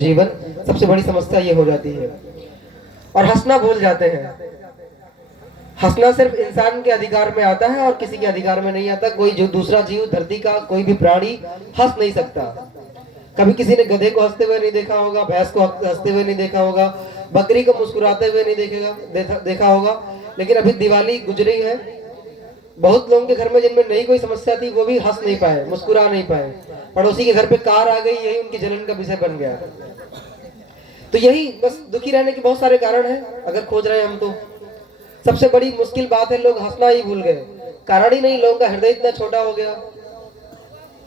जीवन सबसे बड़ी समस्या ये हो जाती है। और हंसना भूल जाते हैं। हंसना सिर्फ इंसान के अधिकार में आता है और किसी के अधिकार में नहीं आता। कोई जो दूसरा जीव धरती का कोई भी प्राणी हंस नहीं सकता। कभी किसी ने गधे को हंसते हुए नहीं देखा होगा, भैंस को हंसते हुए नहीं देखा होगा, बकरी को मुस्कुराते हुए नहीं देखा होगा। लेकिन अभी दिवाली गुजरी है, बहुत लोगों के घर में जिनमें नहीं कोई समस्या थी वो भी हंस नहीं पाए, मुस्कुरा नहीं पाए। पड़ोसी के घर पे कार आ गई, यही उनकी जलन का विषय बन गया। तो यही बस दुखी रहने के बहुत सारे कारण हैं अगर खोज रहे हैं हम तो। सबसे बड़ी मुश्किल बात है लोग हंसना ही भूल गए। कारण ही नहीं, लोगों का हृदय इतना छोटा हो गया।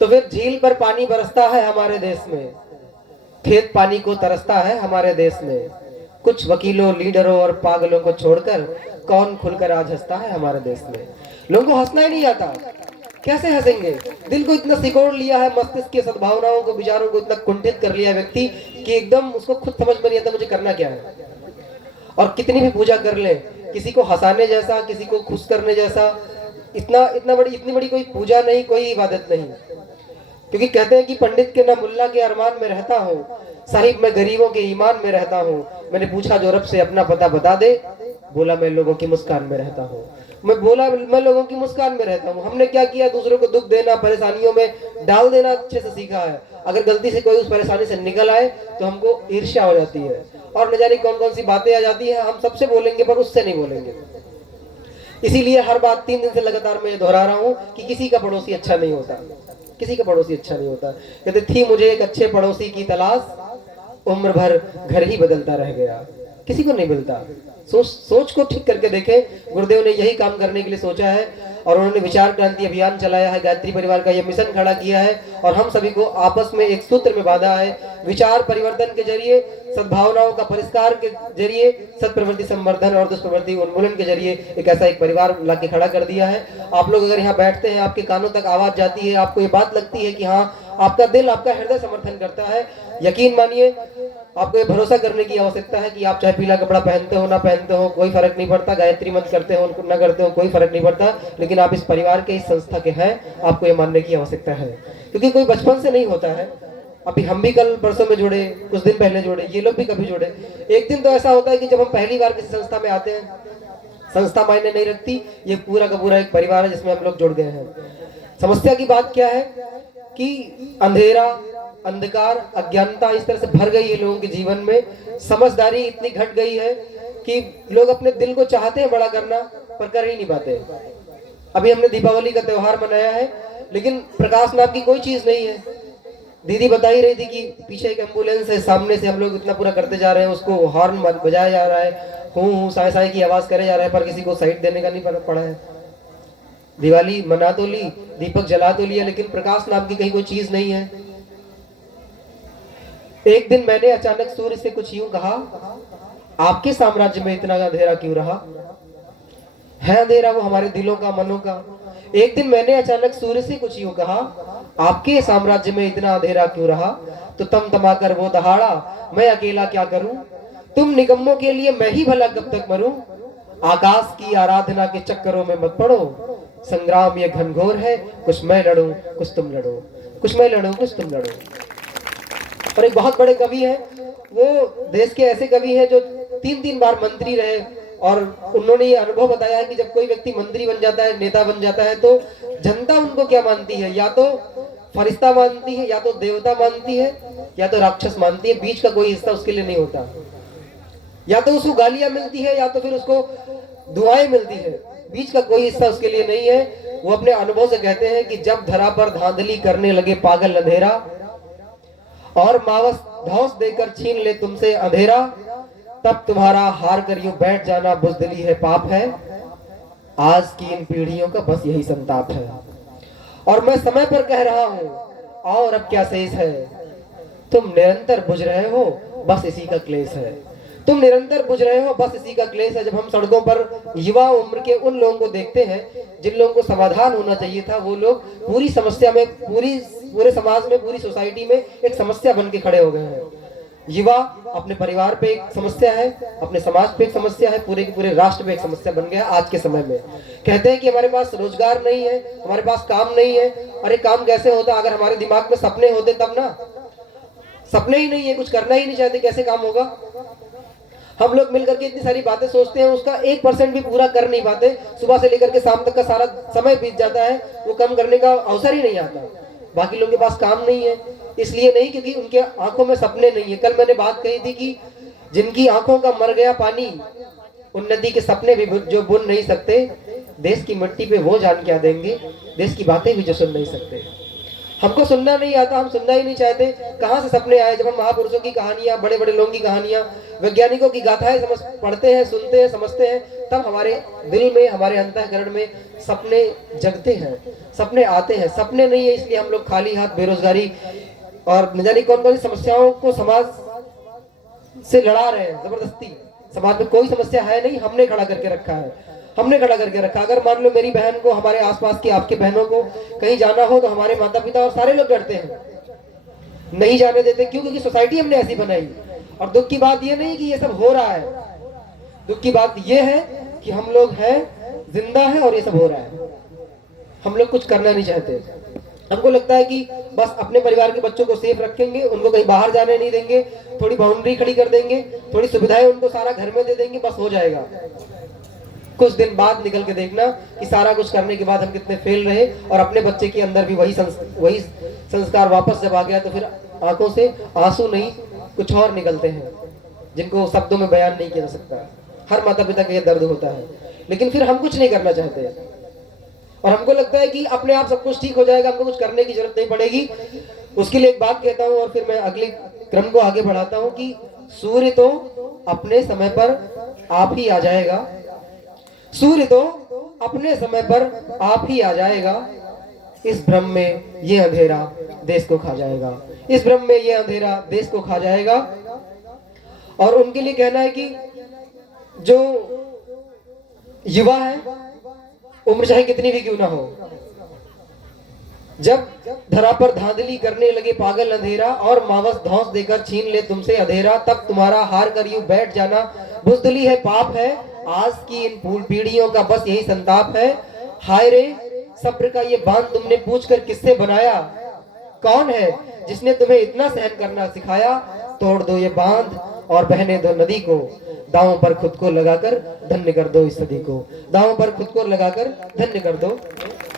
तो फिर झील पर पानी बरसता है हमारे देश में, खेत पानी को तरसता है हमारे देश में। कुछ वकीलों, लीडरों और पागलों को छोड़कर कौन खुलकर आज हंसता है हमारे देश में। लोगों को हंसना ही नहीं आता, कैसे हंसेंगे? दिल को इतना सिकोड़ लिया है, मस्तिष्क की सद्भावनाओं को, विचारों को इतना कुंठित कर लिया व्यक्ति कि एकदम उसको खुद समझ में नहीं आता मुझे करना क्या है। और कितनी भी पूजा कर ले, किसी को हंसाने जैसा, किसी को खुश करने जैसा इतनी बड़ी कोई पूजा नहीं, कोई इबादत नहीं। क्योंकि कहते हैं कि पंडित के ना मुल्ला के अरमान में रहता हूँ, साहिब मैं गरीबों के ईमान में रहता हूँ। मैंने पूछा जो रब से अपना पता बता दे, बोला मैं लोगों की मुस्कान में रहता हूँ। मैं लोगों की मुस्कान में रहता हूँ। हमने क्या किया? दूसरों को दुख देना, परेशानियों में डाल देना अच्छे से सीखा है। अगर गलती से कोई उस परेशानी से निकल आए तो हमको ईर्ष्या हो जाती है और न जाने कौन कौन सी बातें आ जाती है। हम सबसे बोलेंगे पर उससे नहीं बोलेंगे। इसीलिए हर बात 3 दिन से लगातार मैं दोहरा रहा हूँ कि किसी का पड़ोसी अच्छा नहीं होता, किसी का पड़ोसी अच्छा नहीं होता। कहते थी मुझे एक अच्छे पड़ोसी की तलाश, उम्र भर घर ही बदलता रह गया। किसी को नहीं मिलता। सोच को ठीक करके देखें। गुरुदेव ने यही काम करने के लिए सोचा है और उन्होंने विचार क्रांति अभियान चलाया है, गायत्री परिवार का यह मिशन खड़ा किया है और हम सभी को आपस में एक सूत्र में बांधा है। विचार परिवर्तन के जरिए, सद्भावनाओं का परिष्कार के जरिए, सत्प्रवृत्ति संवर्धन और दुष्प्रवृत्ति उन्मूलन के जरिए एक ऐसा एक परिवार लाके खड़ा कर दिया है। आप लोग अगर यहाँ बैठते हैं, आपके कानों तक आवाज जाती है, आपको ये बात लगती है कि हाँ आपका दिल, आपका हृदय समर्थन करता है, यकीन मानिए आपको ये भरोसा करने की आवश्यकता है कि आप चाहे पीला कपड़ा पहनते हो ना पहनते हो कोई फर्क नहीं पड़ता, गायत्री मंत्र करते हो ना करते हो कोई फर्क नहीं पड़ता, लेकिन आप इस परिवार के, इस संस्था के हैं, आपको ये मानने की आवश्यकता है। क्योंकि कोई बचपन से नहीं होता है। अभी हम भी कल परसों में जुड़े, कुछ दिन पहले जुड़े, ये लोग भी कभी जुड़े। एक दिन तो ऐसा होता है कि जब हम पहली बार किसी संस्था में आते हैं, संस्था मायने नहीं रखती, ये पूरा का पूरा एक परिवार है जिसमें हम लोग जुड़ गए हैं। समस्या की बात क्या है कि अंधेरा, अंधकार, अज्ञानता इस तरह से भर गई है लोगों के जीवन में। समझदारी इतनी घट गई है कि लोग अपने दिल को चाहते हैं बड़ा करना पर कर ही नहीं पाते। अभी हमने दीपावली का त्योहार मनाया है लेकिन प्रकाश नाम की कोई चीज नहीं है। दीदी बता ही रही थी कि पीछे एक एम्बुलेंस है, सामने से हम लोग इतना पूरा करते जा रहे हैं, उसको हॉर्न बजाया जा रहा है, हूँ साए साए की आवाज करे जा रहा है, पर किसी को साइड देने का नहीं पड़ा है। दिवाली मना तो ली, दीपक जला तो लिया, लेकिन प्रकाश नाम की कहीं कोई चीज नहीं है। एक दिन मैंने अचानक सूर्य से कुछ यूं कहा, आपके साम्राज्य में इतना अंधेरा क्यों रहा? है अंधेरा वो हमारे दिलों का, मनों का। एक दिन मैंने अचानक सूर्य से कुछ यूं कहा, आपके साम्राज्य में इतना अंधेरा क्यों रहा? तो तमाकर वो दहाड़ा, मैं अकेला क्या करूं? तुम निकम्मों के लिए मैं ही भला कब तक मरूं? आकाश की आराधना के चक्करों में मत पड़ो, संग्राम ये घनघोर है, कुछ मैं लड़ूं कुछ तुम लड़ो, कुछ मैं लड़ूं कुछ तुम लड़ो। और एक बहुत बड़े कवि हैं, वो देश के ऐसे कवि हैं जो 3 बार मंत्री रहे और उन्होंने ये अनुभव बताया है कि जब कोई व्यक्ति मंत्री बन जाता है, नेता बन जाता है, तो जनता उनको क्या मानती है? या तो फरिश्ता मानती है, या तो देवता मानती है, या तो राक्षस मानती है। बीच का कोई हिस्सा उसके लिए नहीं होता। या तो उसको गालियां मिलती है या तो फिर उसको दुआएं मिलती है, बीच का कोई हिस्सा उसके लिए नहीं है। वो अपने अनुभव से कहते हैं कि जब धरा पर धांधली करने लगे पागल अंधेरा और मावस धौंस देकर छीन ले तुमसे अंधेरा, तब तुम्हारा हार कर यूं बैठ जाना बुज़दिली है, पाप है। आज की इन पीढ़ियों का बस यही संताप है। और मैं समय पर कह रहा हूं, और अब क्या शेष है? तुम निरंतर बुझ रहे हो, बस इसी का क्लेश है। तुम निरंतर बुझ रहे हो, बस इसी का क्लेश है। जब हम सड़कों पर युवा उम्र के उन लोगों को देखते हैं जिन लोगों को समाधान होना चाहिए था, वो लोग पूरी समस्या में, पूरे समाज में, पूरी सोसाइटी में एक समस्या बन के खड़े हो गए हैं। युवा अपने परिवार पे एक समस्या है, अपने समाज पे एक समस्या है, पूरे के पूरे राष्ट्र पे एक समस्या बन गया आज के समय में। कहते हैं कि हमारे पास रोजगार नहीं है, हमारे पास काम नहीं है। अरे काम कैसे होता? अगर हमारे दिमाग में सपने होते तब ना। सपने ही नहीं है, कुछ करना ही नहीं चाहते, कैसे काम होगा? हम लोग मिलकर के इतनी सारी बातें सोचते हैं, उसका 1% भी पूरा कर नहीं पाते। सुबह से लेकर के शाम तक का सारा समय बीत जाता है, वो काम करने का अवसर ही नहीं आता। बाकी लोगों के पास काम नहीं है, इसलिए नहीं क्योंकि उनके आंखों में सपने नहीं है। कल मैंने बात कही थी कि जिनकी आंखों का मर गया पानी, उन नदी के सपने भी जो बुन नहीं सकते, देश की मिट्टी पे वो जान क्या देंगे, देश की बातें भी जो सुन नहीं सकते। हमको सुनना नहीं आता, हम सुनना ही नहीं चाहते। कहाँ से सपने आए? जब हम महापुरुषों की कहानियां, बड़े बड़े लोगों की कहानियां, वैज्ञानिकों की गाथाएं पढ़ते हैं, सुनते हैं, समझते हैं, तब हमारे दिल में, हमारे अंतःकरण में सपने जगते हैं, सपने आते हैं। सपने नहीं है, इसलिए हम लोग खाली हाथ बेरोजगारी और न जाने कौन कौन सी समस्याओं को समाज से लड़ा रहे हैं जबरदस्ती। समाज में कोई समस्या है नहीं, हमने खड़ा करके रखा है, हमने खड़ा करके रखा। अगर मान लो मेरी बहन को, हमारे आसपास की आपके बहनों को कहीं जाना हो तो हमारे माता पिता और सारे लोग डरते हैं, नहीं जाने देते। क्यों? क्योंकि सोसाइटी हमने ऐसी बनाई। और दुख की बात ये नहीं कि ये सब हो रहा है, दुख की बात ये है कि हम लोग हैं, जिंदा है और ये सब हो रहा है। हम लोग कुछ करना नहीं चाहते। हमको लगता है कि बस अपने परिवार के बच्चों को सेफ रखेंगे, उनको कहीं बाहर जाने नहीं देंगे, थोड़ी बाउंड्री खड़ी कर देंगे, थोड़ी सुविधाएं उनको सारा घर में दे देंगे, बस हो जाएगा। कुछ दिन बाद निकल के देखना कि सारा कुछ करने के बाद हम कितने फेल रहे, और अपने बच्चे के अंदर भी वही संस्कार वापस जब आ गया तो फिर आंखों से आंसू नहीं कुछ और निकलते हैं, जिनको शब्दों में बयान नहीं किया जा सकता। हर माता पिता का ये दर्द होता है, लेकिन फिर हम कुछ नहीं करना चाहते और हमको लगता है कि अपने आप सब कुछ ठीक हो जाएगा, हमको कुछ करने की जरूरत नहीं पड़ेगी। उसके लिए एक बात कहता हूँ और फिर मैं अगले क्रम को आगे बढ़ाता हूँ कि सूर्य तो अपने समय पर आप ही आ जाएगा, सूर्य तो अपने समय पर आप ही आ जाएगा। इस भ्रम में ये अंधेरा देश को खा जाएगा, इस भ्रम में ये अंधेरा देश को खा जाएगा। और उनके लिए कहना है कि जो युवा है, उम्र चाहे कितनी भी क्यों ना हो, जब धरा पर धांधली करने लगे पागल अंधेरा और मावस धौंस देकर छीन ले तुमसे अधेरा, तब तुम्हारा हार कर यूं बैठ जाना बुजदिली है, पाप है। आज की इन पीढ़ियों का बस यही संताप है। हाय रे सब्र का ये बांध तुमने पूछ कर किससे बनाया, कौन है जिसने तुम्हें इतना सहन करना सिखाया। तोड़ दो ये बांध और बहने दो नदी को, दांव पर खुद को लगाकर धन्य कर दो इस सदी को, दांव पर खुद को लगाकर धन्य कर दो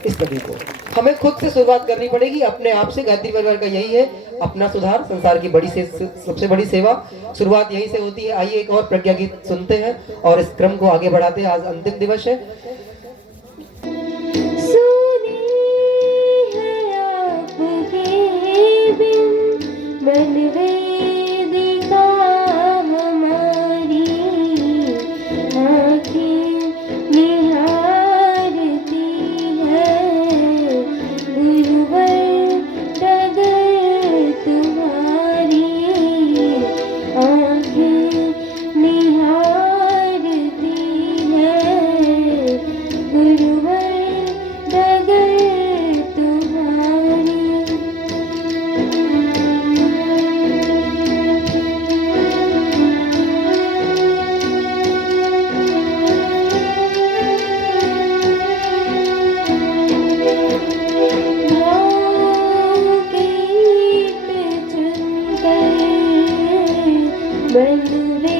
इस सदी को। हमें खुद से शुरुआत करनी पड़ेगी, अपने आप से। गायत्री परिवार का यही है, अपना सुधार संसार की सबसे बड़ी सेवा। शुरुआत यही से होती है। आइए एक और प्रज्ञा गीत सुनते हैं और इस क्रम को आगे बढ़ाते हैं। आज अंतिम दिवस है। बन